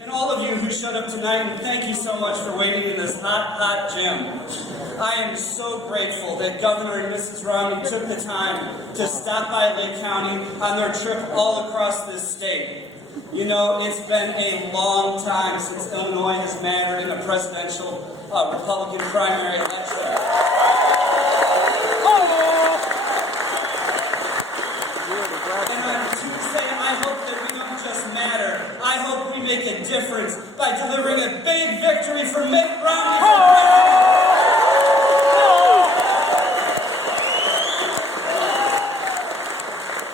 and all of you who showed up tonight, and thank you so much for waiting in this hot, hot gym. I am so grateful that Governor and Mrs. Romney took the time to stop by Lake County on their trip all across this state. You know, it's been a long time since Illinois has mattered in a presidential Republican primary election. And on Tuesday, I hope that we don't just matter. I hope we make a difference by delivering a big victory for Mitt Romney for president.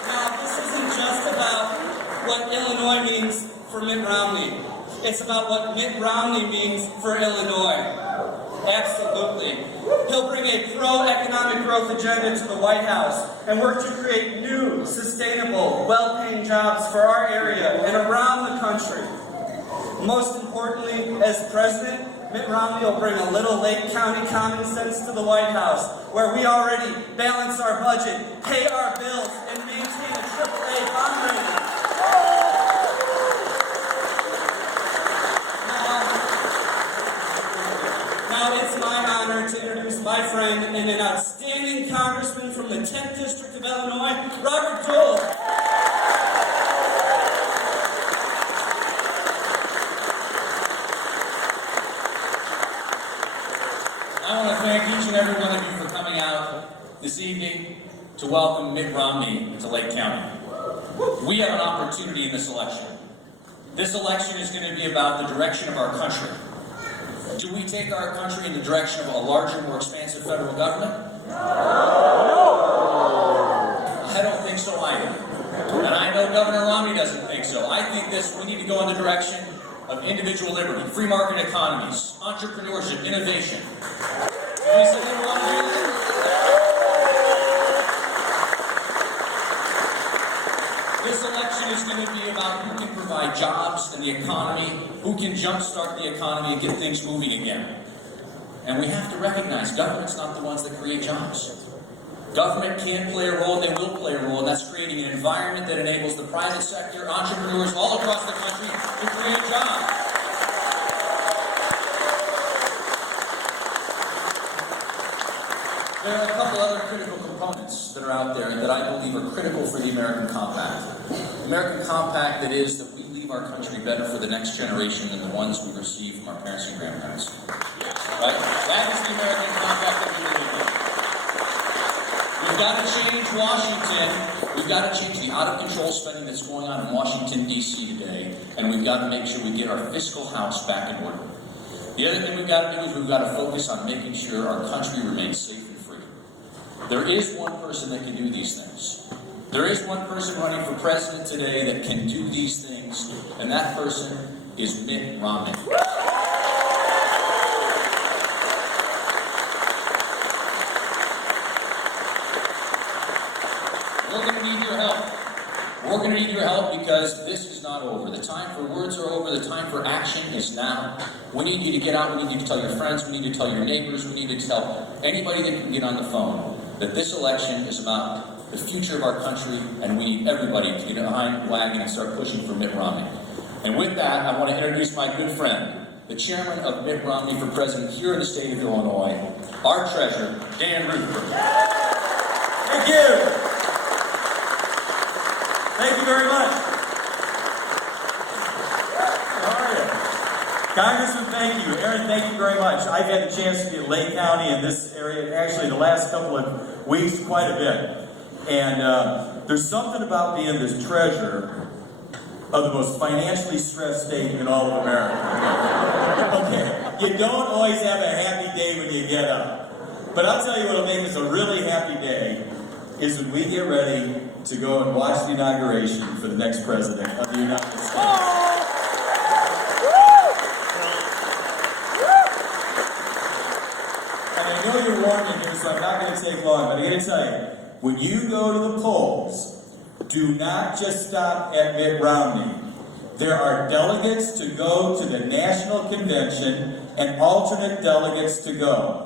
Now, this isn't just about what Illinois means for Mitt Romney. It's about what Mitt Romney means for Illinois. Absolutely. He'll bring a pro-economic growth agenda to the White House and work to create new, sustainable, well-paying jobs for our area and around the country. Most importantly, as president, Mitt Romney will bring a little Lake County common sense to the White House, where we already balance our budget, pay our bills, and maintain a AAA bond rating. Now it's my honor to introduce my friend and an outstanding congressman from the 10th District of Illinois, Robert Dold. I want to thank each and every one of you for coming out this evening to welcome Mitt Romney to Lake County. We have an opportunity in this election. This election is going to be about the direction of our country. Do we take our country in the direction of a larger, more expansive federal government? No! I don't think so either. And I know Governor Romney doesn't think so. I think we need to go in the direction of individual liberty, free market economies, entrepreneurship, innovation. This election is going to be about who can provide jobs in the economy, who can jumpstart the economy and get things moving again. And we have to recognize government's not the ones that create jobs. Government can play a role, they will play a role, and that's creating an environment that enables the private sector, entrepreneurs all across the country to create jobs. There are a couple other critical components that are out there that I believe are critical for the American Compact. The American Compact, that is, that we leave our country better for the next generation than the ones we received from our parents and grandparents. Right? That is the American Compact that we believe in. We've got to change Washington. We've got to change the out-of-control spending that's going on in Washington, D.C. today, and we've got to make sure we get our fiscal house back in order. The other thing we've got to do is we've got to focus on making sure our country remains safe. There is one person that can do these things. There is one person running for president today that can do these things, and that person is Mitt Romney. We're going to need your help. We're going to need your help because this is not over. The time for words are over. The time for action is now. We need you to get out. We need you to tell your friends. We need to tell your neighbors. We need to tell anybody that can get on the phone that this election is about the future of our country, and we need everybody to get behind the wagon and start pushing for Mitt Romney. And with that, I want to introduce my good friend, the chairman of Mitt Romney for president here in the state of Illinois, our treasurer, Dan Rutherford. Thank you. Thank you very much. How are you? Congressman, thank you. Aaron, thank you very much. I've had the chance to be in Lake County in this area, actually the last couple of weeks, quite a bit. And there's something about being this treasurer of the most financially stressed state in all of America. Okay, you don't always have a happy day when you get up. But I'll tell you what'll make us a really happy day is when we get ready to go and watch the inauguration for the next president of the United States. And I know you're warm in here, so I'm not going to take long, but I'm going to tell you, when you go to the polls, do not just stop at Mitt Romney. There are delegates to go to the National Convention and alternate delegates to go.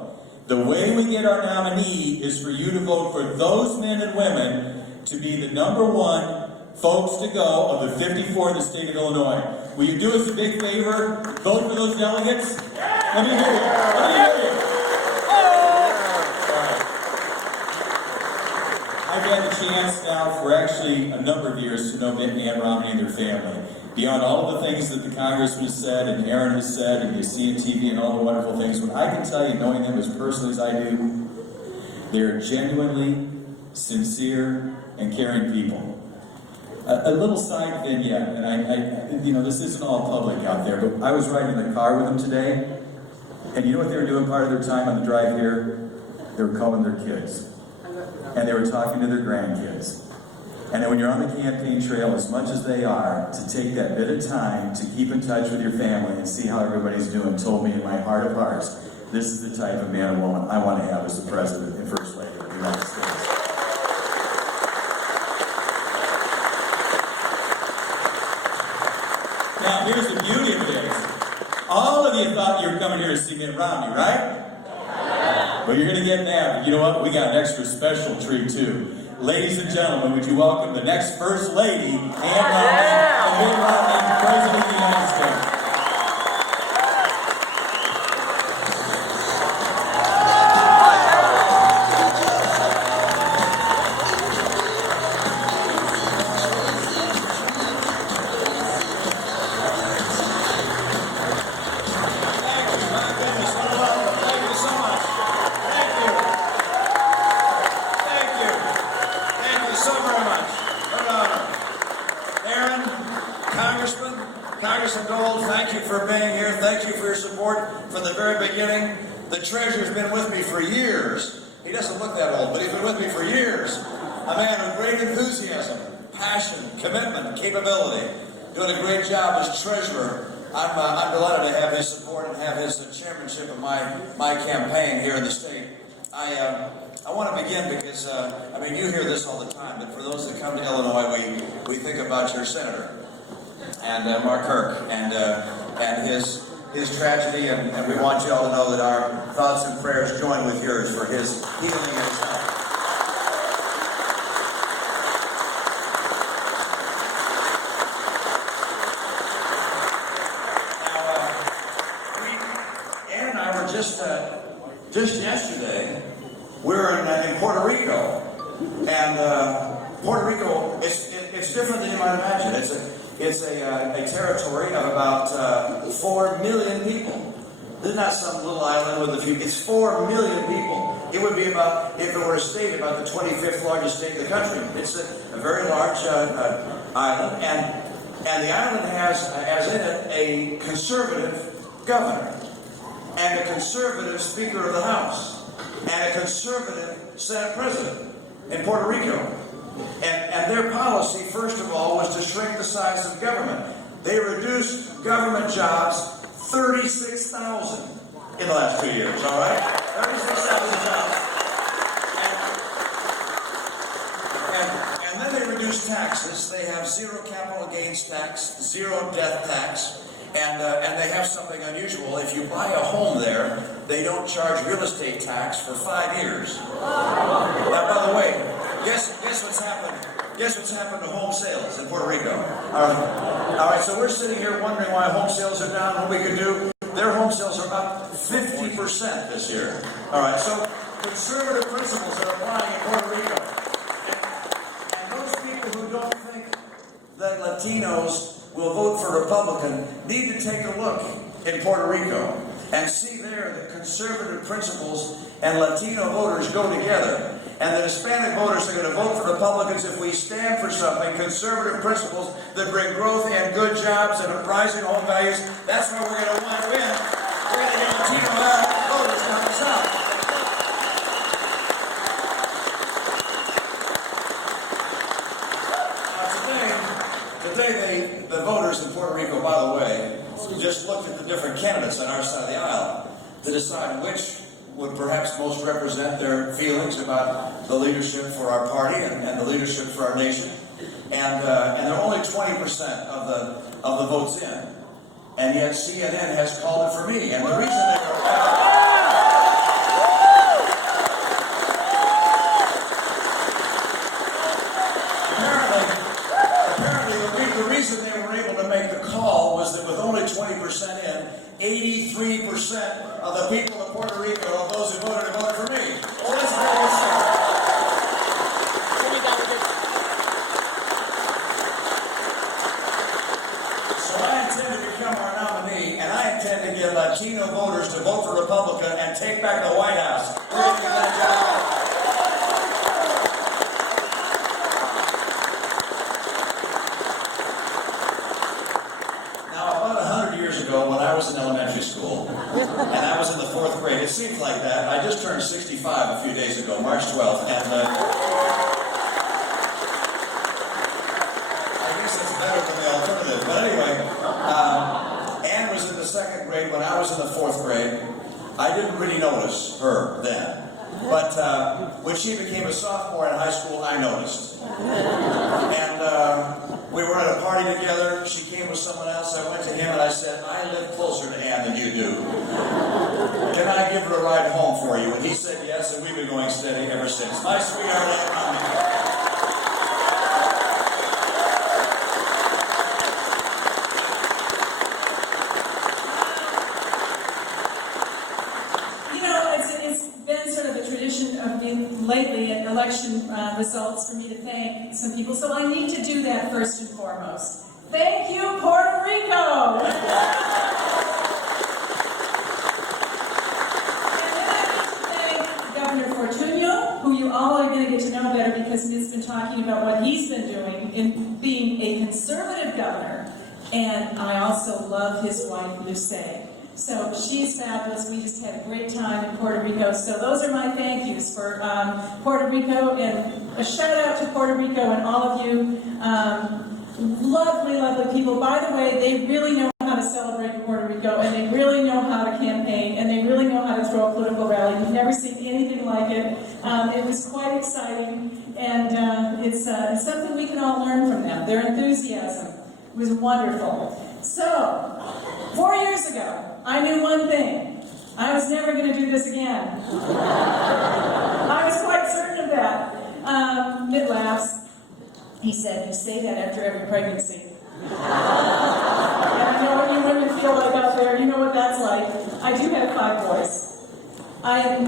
The way we get our nominee is for you to vote for those men and women to be the #1 folks to go of the 54 in the state of Illinois. Will you do us a big favor? Vote for those delegates? Let me hear you. Let me hear you. I've had the chance now for actually a number of years to know Mitt and Romney and their family. Beyond all of the things that the congressman said and Aaron has said and you see on TV and all the wonderful things, what I can tell you, knowing them as personally as I do, they're genuinely sincere and caring people. A little side vignette, and I you know, this isn't all public out there, but I was riding in the car with them today, and you know what they were doing part of their time on the drive here? They were calling their kids. And they were talking to their grandkids. And then when you're on the campaign trail, as much as they are, to take that bit of time to keep in touch with your family and see how everybody's doing, told me in my heart of hearts, this is the type of man and woman I want to have as the President and First Lady of the United States. Now, here's the beauty of this. All of you thought you were coming here to see Mitt Romney, right? Well, you're going to get that, but you know what? We got an extra special treat, too. Ladies and gentlemen, would you welcome the next First Lady, Ann Romney, and Mitt Romney, President of the United States. Congressman Dold, thank you for being here. Thank you for your support from the very beginning. The treasurer's been with me for years. He doesn't look that old, but he's been with me for years. A man with great enthusiasm, passion, commitment, capability. Doing a great job as treasurer. I'm delighted to have his support and have his chairmanship of my campaign here in the state. I want to begin because, I mean, you hear this all the time, but for those that come to Illinois, we think about your senator. And Mark Kirk and his tragedy, and we want you all to know that our thoughts and prayers join with yours for his healing and his health. Now, Ann and I were just yesterday. We were in Puerto Rico, and Puerto Rico it's different than you might imagine. It's a territory of about 4 million people. This is not some little island with a few. It's 4 million people. It would be about, if it were a state, about the 25th largest state in the country. It's a very large island, and the island has in it a conservative governor, and a conservative Speaker of the House, and a conservative Senate President in Puerto Rico. And their policy, first of all, was to shrink the size of government. They reduced government jobs 36,000 in the last 2 years, all right? 36,000 jobs. And then they reduced taxes. They have zero capital gains tax, zero death tax, and they have something unusual. If you buy a home there, they don't charge real estate tax for 5 years. Now, by the way, Guess what's happened? Guess what's happened to home sales in Puerto Rico? All right. So we're sitting here wondering why home sales are down. What we could do? Their home sales are up 50% this year. All right. So conservative principles are applying in Puerto Rico, and those people who don't think that Latinos will vote for Republican need to take a look in Puerto Rico and see there that conservative principles and Latino voters go together. And the Hispanic voters are going to vote for Republicans if we stand for something, conservative principles that bring growth and good jobs and rising home values. That's where we're going to want to win. We're going to get Latino voters down the South. Now today the voters in Puerto Rico, by the way, just looked at the different candidates on our side of the aisle to decide which would perhaps most represent their feelings about the leadership for our party and the leadership for our nation. And they're only 20% of the votes in. And yet CNN has called it for me. And the reason they were 83% of the people of Puerto Rico, of those who voted for me. Well, let's hear this song. So I intend to become our nominee, and I intend to get Latino voters to vote for Republican and take back the White House. We're going to do that job. Now, about 100 years ago, when I was in elementary school, and I was in the 4th grade, it seems like that. I just turned 65 a few days ago, March 12th, and I guess it's better than the alternative. But anyway, Anne was in the 2nd grade when I was in the 4th grade. I didn't really notice her then. But when she became a sophomore in high school, I noticed. And we were at a party together. She came with someone else. I went to him and I said, I live closer to Anne than you do. Can I give her a ride home for you? And he said yes, and we've been going steady ever since. My sweetheart, Anne Romney. Lately at election results for me to thank some people, so I need to do that first and foremost. Thank you, Puerto Rico! And then I need to thank Governor Fortunio, who you all are going to get to know better because Mitt's been talking about what he's been doing in being a conservative governor, and I also love his wife, Luce. So she's fabulous. We just had a great time in Puerto Rico. So those are my thank yous for Puerto Rico, and a shout out to Puerto Rico and all of you. Lovely, lovely people. By the way, they really know how to celebrate in Puerto Rico, and they really know how to campaign, and they really know how to throw a political rally. You've never seen anything like it. It was quite exciting, and it's something we can all learn from them. Their enthusiasm was wonderful. So, 4 years ago, I knew one thing. I was never going to do this again. I was quite certain of that. Mitt laughs. He said, you say that after every pregnancy. And I know what you women feel like out there. You know what that's like. I do have 5 boys.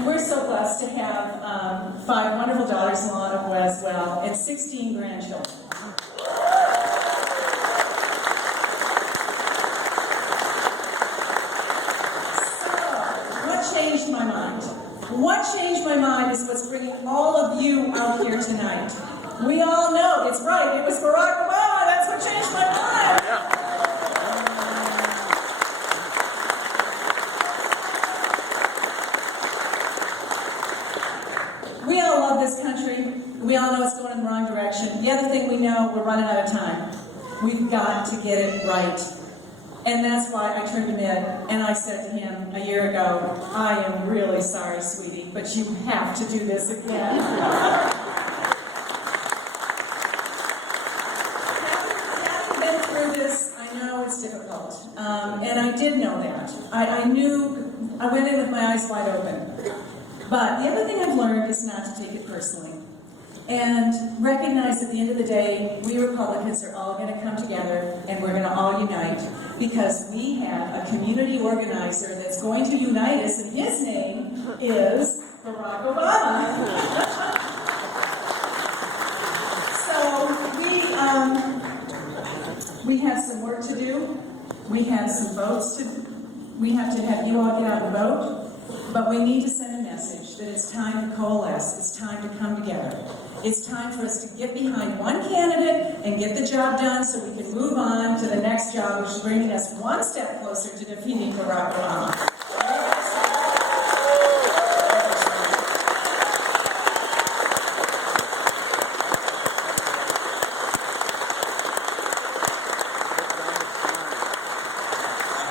We're so blessed to have 5 wonderful daughters-in-law as well, and 16 grandchildren. What changed my mind is what's bringing all of you out here tonight. We all know, it's right, it was Barack Obama, that's what changed my mind. We all love this country. We all know it's going in the wrong direction. The other thing we know, we're running out of time. We've got to get it right. And that's why I turned to Mitt, and I said to him a year ago, I am really sorry, sweetie, but you have to do this again. Having been through this, I know it's difficult. And I did know that. I knew, I went in with my eyes wide open. But the other thing I've learned is not to take it personally. And recognize at the end of the day, we Republicans are all going to come together and we're going to all unite because we have a community organizer that's going to unite us, and his name is Barack Obama. So we have some work to do. We have some votes we have to have you all get out and vote. But we need to send a message that it's time to coalesce. It's time to come together. It's time for us to get behind one candidate and get the job done so we can move on to the next job, which is bringing us one step closer to defeating Barack Obama.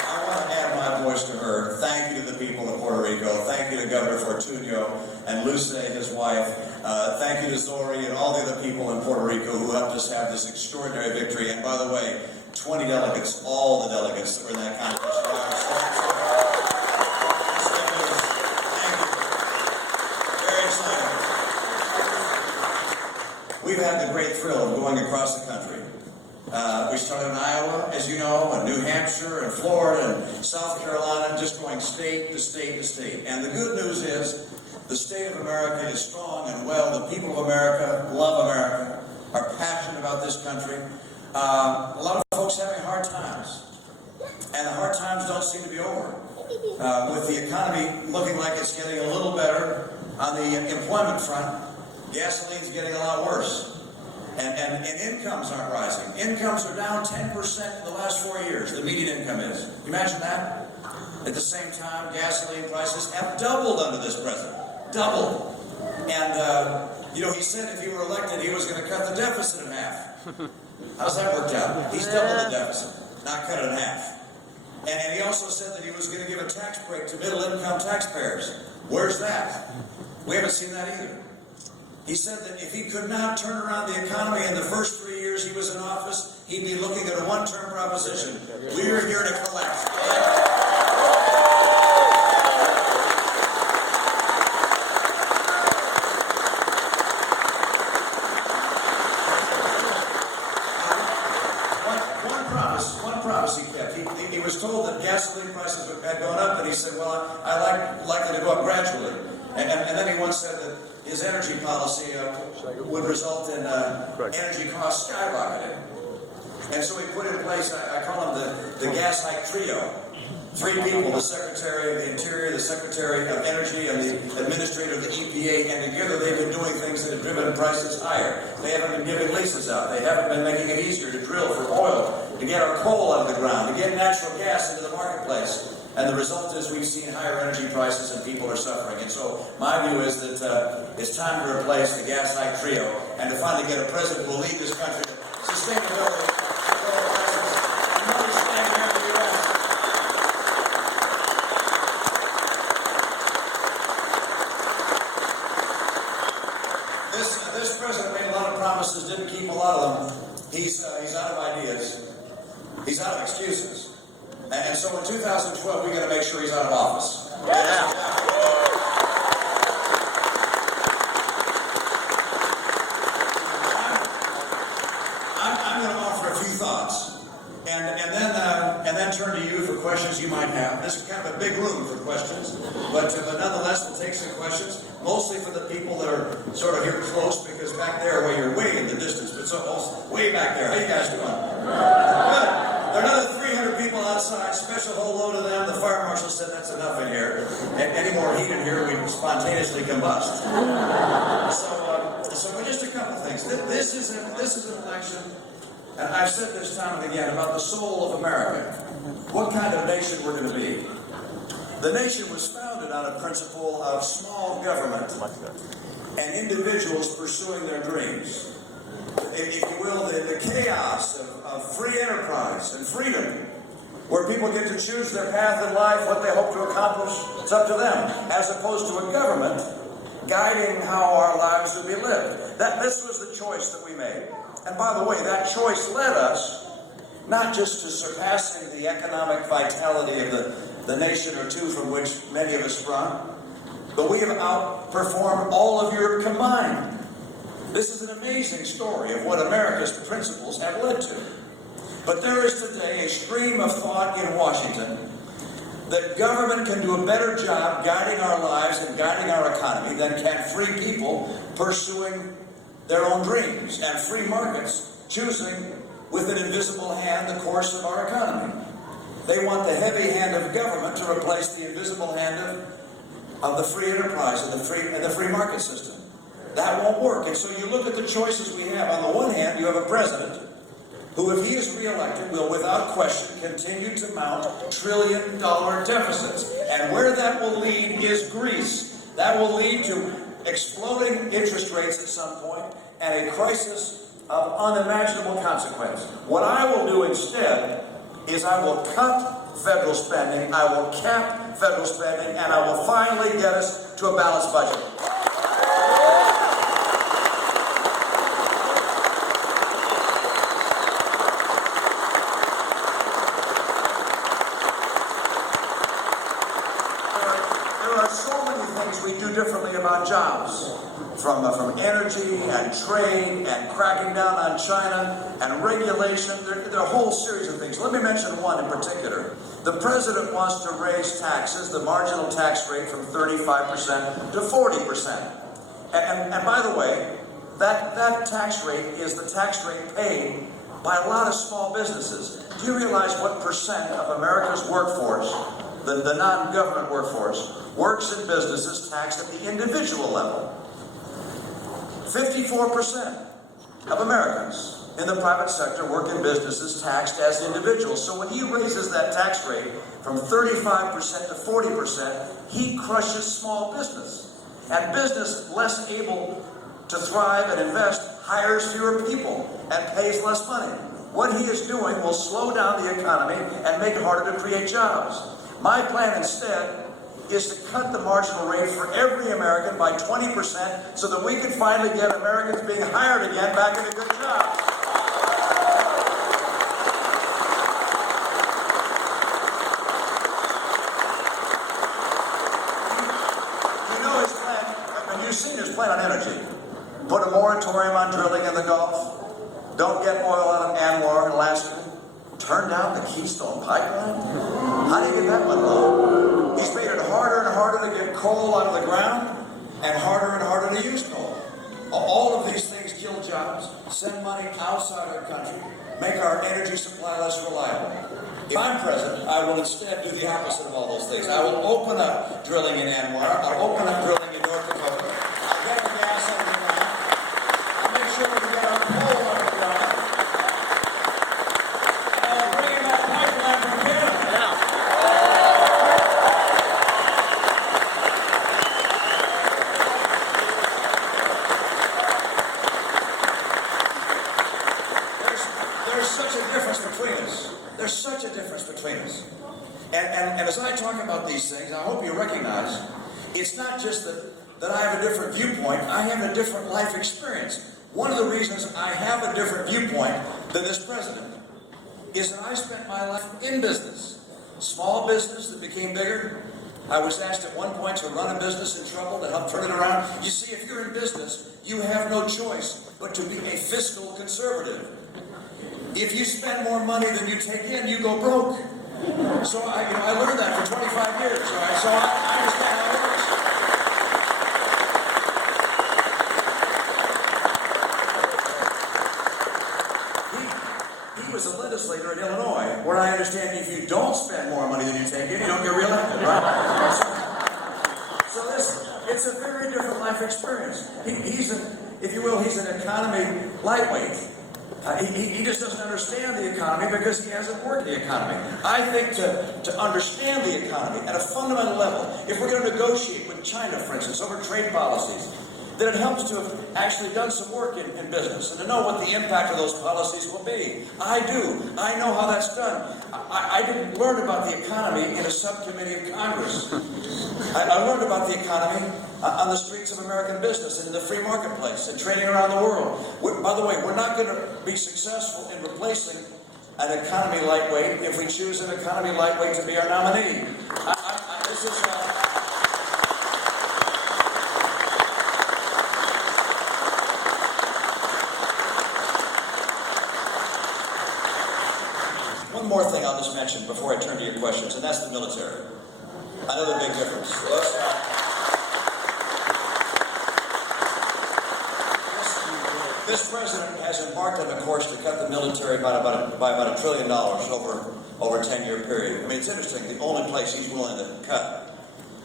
I want to add my voice to her. Thank you to the people of Puerto Rico. Thank you to Governor Fortunio and Luce, his wife. Thank you to Zori and all the other people in Puerto Rico who helped us have this extraordinary victory. And by the way, 20 delegates, all the delegates that were in that contest. Thank you. Very exciting. We've had the great thrill of going across the country We started in Iowa, as you know, and New Hampshire, and Florida, and South Carolina, just going state to state to state. And the good news is, the state of America is strong and well. The people of America love America, are passionate about this country. A lot of folks having hard times, and the hard times don't seem to be over. With the economy looking like it's getting a little better on the employment front, gasoline's getting a lot worse. And incomes aren't rising. Incomes are down 10% in the last 4 years, the median income is. Imagine that. At the same time, gasoline prices have doubled under this president. Doubled. And, he said if he were elected, he was going to cut the deficit in half. How's that worked out? He's doubled the deficit, not cut it in half. And he also said that he was going to give a tax break to middle-income taxpayers. Where's that? We haven't seen that either. He said that if he could not turn around the economy in the first 3 years he was in office, he'd be looking at a one-term proposition. We're here to collect. One promise he kept. He was told that gasoline prices had gone up, and he said, well, I likely to go up gradually. And then he once said that his energy policy would result in energy costs skyrocketing. And so he put in place, I call him the gas hike trio. 3 people, the Secretary of the Interior, the Secretary of Energy, and the Administrator of the EPA, and together they've been doing things that have driven prices higher. They haven't been giving leases out. They haven't been making it easier to drill for oil, to get our coal out of the ground, to get natural gas into the marketplace. And the result is we've seen higher energy prices and people are suffering. And so my view is that it's time to replace the gas hike trio and to finally get a president who will lead this country to sustainability, lower prices, and money staying here in the U.S. This president made a lot of promises, didn't keep a lot of them. He's out of ideas. He's out of excuses. And so in 2012, we got to make sure he's out of office. I'm going to offer a few thoughts, and then turn to you for questions you might have. This is kind of a big room for questions, but nonetheless, we'll take some questions, mostly for the people that are sort of here close, because back there, well, you're way in the distance, but it's almost way back there. How you guys doing? Good. There are another 300 people outside. Special hello to them. The fire marshal said that's enough in here. And any more heat in here, we'd spontaneously combust. So just a couple of things. This is an election, and I've said this time and again, about the soul of America. What kind of nation we're going to be. The nation was founded on a principle of small government and individuals pursuing their dreams. If you will, the chaos of free enterprise and freedom, where people get to choose their path in life, what they hope to accomplish, it's up to them, as opposed to a government guiding how our lives will be lived. This was the choice that we made. And by the way, that choice led us not just to surpassing the economic vitality of the nation or two from which many of us sprung, but we have outperformed all of Europe combined. This is an amazing story of what America's principles have led to. But there is today a stream of thought in Washington that government can do a better job guiding our lives and guiding our economy than can free people pursuing their own dreams and free markets choosing with an invisible hand the course of our economy. They want the heavy hand of government to replace the invisible hand of the free enterprise and the free market system. That won't work. And so you look at the choices we have. On the one hand, you have a president who, if he is reelected, will without question continue to mount trillion-dollar deficits. And where that will lead is Greece. That will lead to exploding interest rates at some point and a crisis of unimaginable consequence. What I will do instead is I will cut federal spending, I will cap federal spending, and I will finally get us to a balanced budget. There are so many things we do differently about jobs. from energy and trade and cracking down on China and regulation. There are a whole series of things. Let me mention one in particular. The president wants to raise taxes, the marginal tax rate, from 35% to 40%. And by the way, that tax rate is the tax rate paid by a lot of small businesses. Do you realize what percent of America's workforce, the non-government workforce, works in businesses taxed at the individual level? 54% of Americans in the private sector work in businesses taxed as individuals. So when he raises that tax rate from 35% to 40%, he crushes small business. And business, less able to thrive and invest, hires fewer people and pays less money. What he is doing will slow down the economy and make it harder to create jobs. My plan instead is to cut the marginal rate for every American by 20% so that we can finally get Americans being hired again back into good jobs. You know his plan, and you've seen his plan on energy. Put a moratorium on drilling in the Gulf. Don't get oil out of Anwar in Alaska. Turn down the Keystone Pipeline? How do you get that one done? He's made it harder and harder to get coal out of the ground and harder to use coal. All of these things kill jobs, send money outside our country, make our energy supply less reliable. If I'm president, I will instead do the opposite of all those things. I will open up drilling in Anwar. I'll open up drilling in North Dakota. I'll get the gas out of the ground. I'll make sure we can get our coal out of the ground. And I'll bring in that pipeline from Canada. There's such a difference between us. There's such a difference between us. And as I talk about these things, I hope you recognize, it's not just that I have a different viewpoint, I have a different life experience. One of the reasons I have a different viewpoint than this president is that I spent my life in business. Small business that became bigger. I was asked at one point to run a business in trouble to help turn it around. You see, if you're in business, you have no choice but to be a fiscal conservative. If you spend more money than you take in, you go broke. So I learned that for 25 years. All right? So I understand how it works. He was a legislator in Illinois, where I understand if you don't spend more money than you take in, you don't get reelected, right? So it's a very different life experience. He's an economy lightweight. He just doesn't understand the economy because he hasn't worked the economy. I think to understand the economy at a fundamental level, if we're going to negotiate with China, for instance, over trade policies, then it helps to have actually done some work in business and to know what the impact of those policies will be. I do. I know how that's done. I didn't learn about the economy in a subcommittee of Congress. I learned about the economy on the streets of American business and in the free marketplace and trading around the world. By the way, we're not going to be successful in replacing an economy lightweight if we choose an economy lightweight to be our nominee. One more thing I'll just mention before I turn to your questions, and that's the military. Another big difference. This president has embarked on a course to cut the military by about $1 trillion over a 10-year period. I mean, it's interesting. The only place he's willing to cut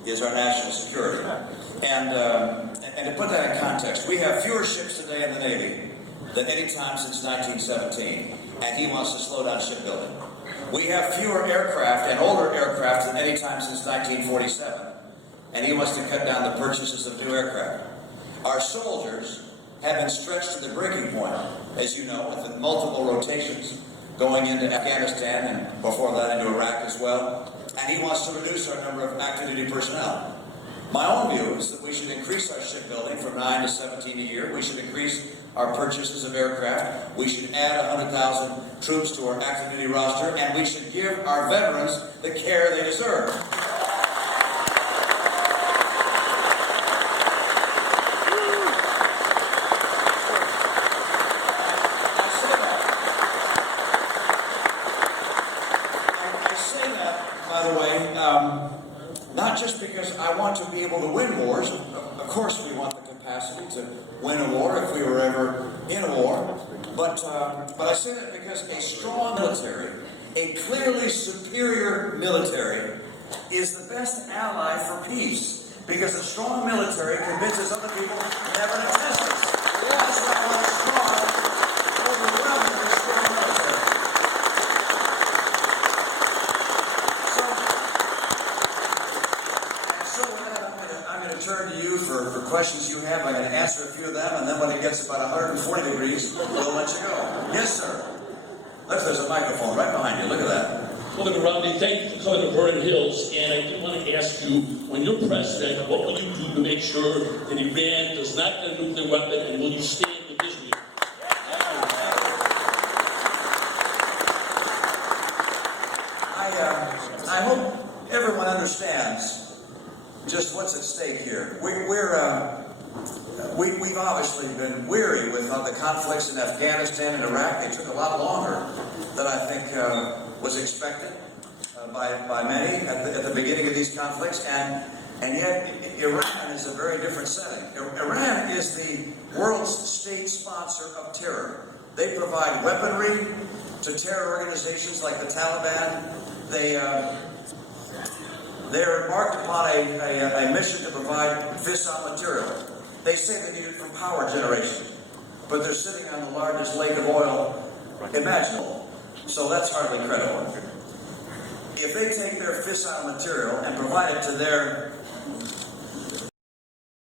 is our national security. And to put that in context, we have fewer ships today in the Navy than any time since 1917, and he wants to slow down shipbuilding. We have fewer aircraft and older aircraft than any time since 1947, and he wants to cut down the purchases of new aircraft. Our soldiers have been stretched to the breaking point, as you know, with the multiple rotations going into Afghanistan and before that into Iraq as well. And he wants to reduce our number of active duty personnel. My own view is that we should increase our shipbuilding from 9 to 17 a year. We should increase our purchases of aircraft. We should add 100,000 troops to our active duty roster, and we should give our veterans the care they deserve. by the way, not just because I want to be able to win wars. Of course, we want the capacity to win a war if we were ever in a war. But I say that because a strong military, a clearly superior military, is the best ally for peace. Because a strong military convinces other people never to test us. That's why I want a strong, overwhelmingly strong military. So with that, I'm going to turn to you for questions you have. I'm going to answer a few of them, and then when it gets about 140 degrees, we'll let you go. Yes, sir. Look, there's a microphone right behind you. Look at that. Governor Romney, thank you for coming to Vernon Hills, and I do want to ask you, when you're president, what will you do to make sure that Iran does not get a nuclear weapon, and will you stand with Israel? I hope everyone understands just what's at stake here. We've obviously been weary with the conflicts in Afghanistan and Iraq. They took a lot longer than I think was expected by many at the beginning of these conflicts, and yet Iran is a very different setting. Iran is the world's state sponsor of terror. They provide weaponry to terror organizations like the Taliban. They're embarked upon a mission to provide fissile material. They say they need it for power generation, but they're sitting on the largest lake of oil imaginable. So that's hardly credible. If they take their fissile material and provide it to their